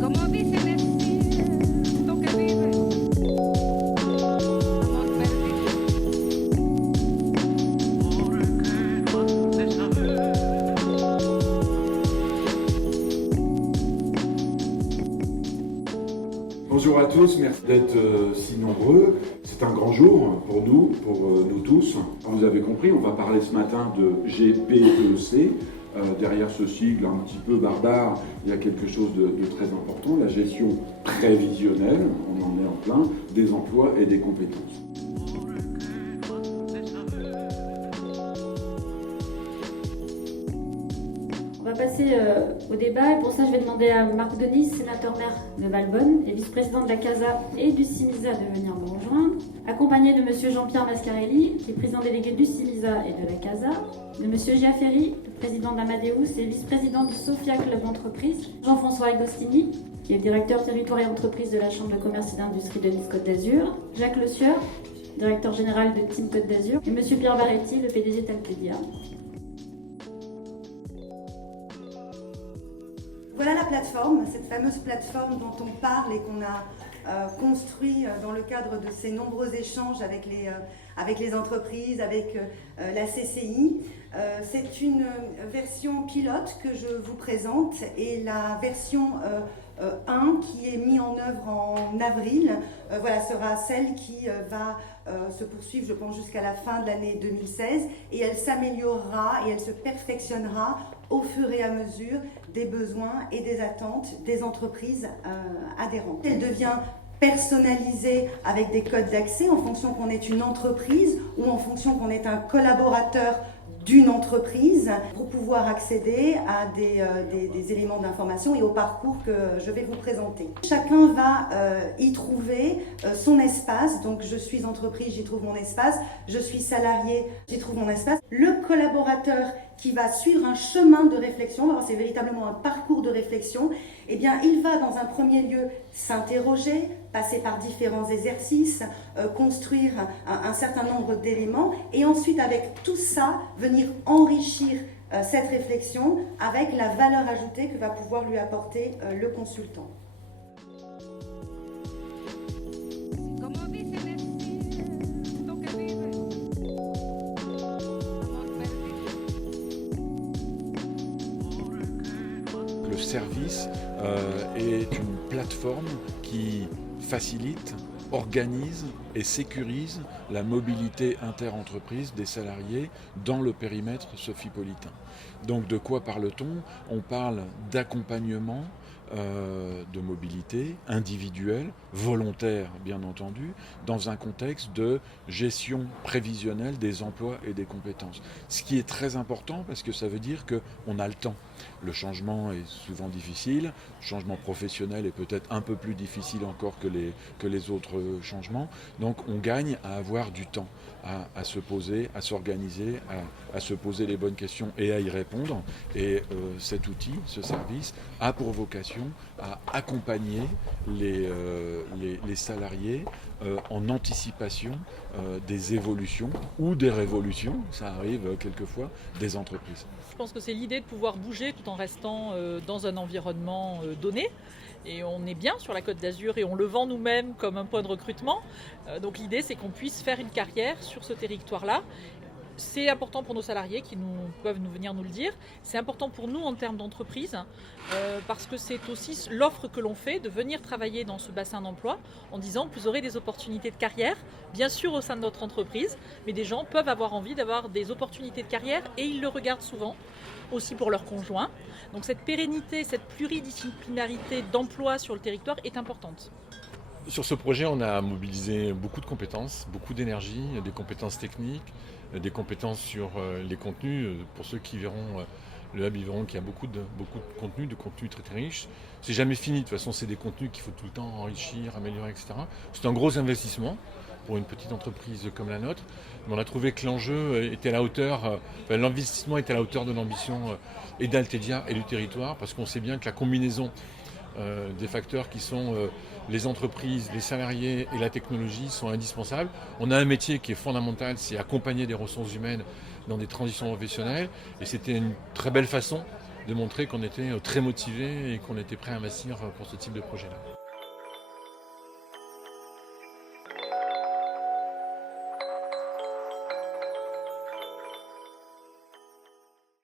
Como dicen es lo que vive, amor perdido. Bonjour à tous, merci d'être si nombreux. C'est un grand jour pour nous tous. Vous avez compris, on va parler ce matin de GPEC. Derrière ce sigle un petit peu barbare, il y a quelque chose de très important, la gestion prévisionnelle, on en est en plein, des emplois et des compétences. On va passer au débat et pour ça je vais demander à Marc Denis, sénateur maire de Valbonne et vice-président de la CASA et du CIMISA de venir me rejoindre, accompagné de monsieur Jean-Pierre Mascarelli, qui est président délégué du CIMISA et de la CASA, de monsieur Gia Ferry, président d'Amadeus et vice-président du Sofia Club d'entreprise, Jean-François Agostini, qui est directeur territoire et entreprise de la Chambre de commerce et d'industrie de Nice Côte d'Azur, Jacques Le Sieur, directeur général de Team Côte d'Azur, et monsieur Pierre Baretti, le PDG Talpedia. Voilà la plateforme, cette fameuse plateforme dont on parle et qu'on a construit dans le cadre de ces nombreux échanges avec les entreprises, avec la CCI. C'est une version pilote que je vous présente et la version 1 qui est mise en œuvre en avril, sera celle qui va se poursuivre, je pense, jusqu'à la fin de l'année 2016 et elle s'améliorera et elle se perfectionnera au fur et à mesure des besoins et des attentes des entreprises adhérentes. Elle devient personnalisée avec des codes d'accès en fonction qu'on est une entreprise ou en fonction qu'on est un collaborateur d'une entreprise pour pouvoir accéder à des éléments d'information et au parcours que je vais vous présenter. Chacun va y trouver son espace, donc je suis entreprise, j'y trouve mon espace, je suis salarié, j'y trouve mon espace. Le collaborateur qui va suivre un chemin de réflexion, c'est véritablement un parcours de réflexion, eh bien il va dans un premier lieu s'interroger, passer par différents exercices, construire un certain nombre d'éléments et ensuite avec tout ça venir enrichir cette réflexion avec la valeur ajoutée que va pouvoir lui apporter le consultant. Como dicen es lo que vive, amor perdido. Le service est une plateforme qui facilite, organise et sécurise la mobilité inter-entreprise des salariés dans le périmètre sophipolitain. Donc de quoi parle-t-on ? On parle d'accompagnement de mobilité individuelle, volontaire bien entendu, dans un contexte de gestion prévisionnelle des emplois et des compétences. Ce qui est très important parce que ça veut dire qu'on a le temps. Le changement est souvent difficile, le changement professionnel est peut-être un peu plus difficile encore que les autres changements, donc on gagne à avoir du temps, à se poser, à s'organiser, à se poser les bonnes questions et à y répondre. Et cet outil, ce service, a pour vocation à accompagner les salariés en anticipation des évolutions ou des révolutions, ça arrive quelquefois, des entreprises. Je pense que c'est l'idée de pouvoir bouger tout en restant dans un environnement donné. Et on est bien sur la Côte d'Azur et on le vend nous-mêmes comme un point de recrutement. Donc l'idée, c'est qu'on puisse faire une carrière sur ce territoire-là. C'est important pour nos salariés qui peuvent venir nous le dire. C'est important pour nous en termes d'entreprise parce que c'est aussi l'offre que l'on fait de venir travailler dans ce bassin d'emploi en disant que vous aurez des opportunités de carrière, bien sûr au sein de notre entreprise, mais des gens peuvent avoir envie d'avoir des opportunités de carrière et ils le regardent souvent aussi pour leurs conjoints. Donc cette pérennité, cette pluridisciplinarité d'emploi sur le territoire est importante. Sur ce projet, on a mobilisé beaucoup de compétences, beaucoup d'énergie, des compétences techniques, des compétences sur les contenus. Pour ceux qui verront le hub, ils verront qu'il y a beaucoup de contenus très très riches. C'est jamais fini, de toute façon c'est des contenus qu'il faut tout le temps enrichir, améliorer, etc. C'est un gros investissement pour une petite entreprise comme la nôtre, mais on a trouvé que l'enjeu était à la hauteur, l'investissement était à la hauteur de l'ambition et d'Altedia et du territoire, parce qu'on sait bien que la combinaison des facteurs qui sont les entreprises, les salariés et la technologie sont indispensables. On a un métier qui est fondamental, c'est accompagner des ressources humaines dans des transitions professionnelles, et c'était une très belle façon de montrer qu'on était très motivés et qu'on était prêt à investir pour ce type de projet-là.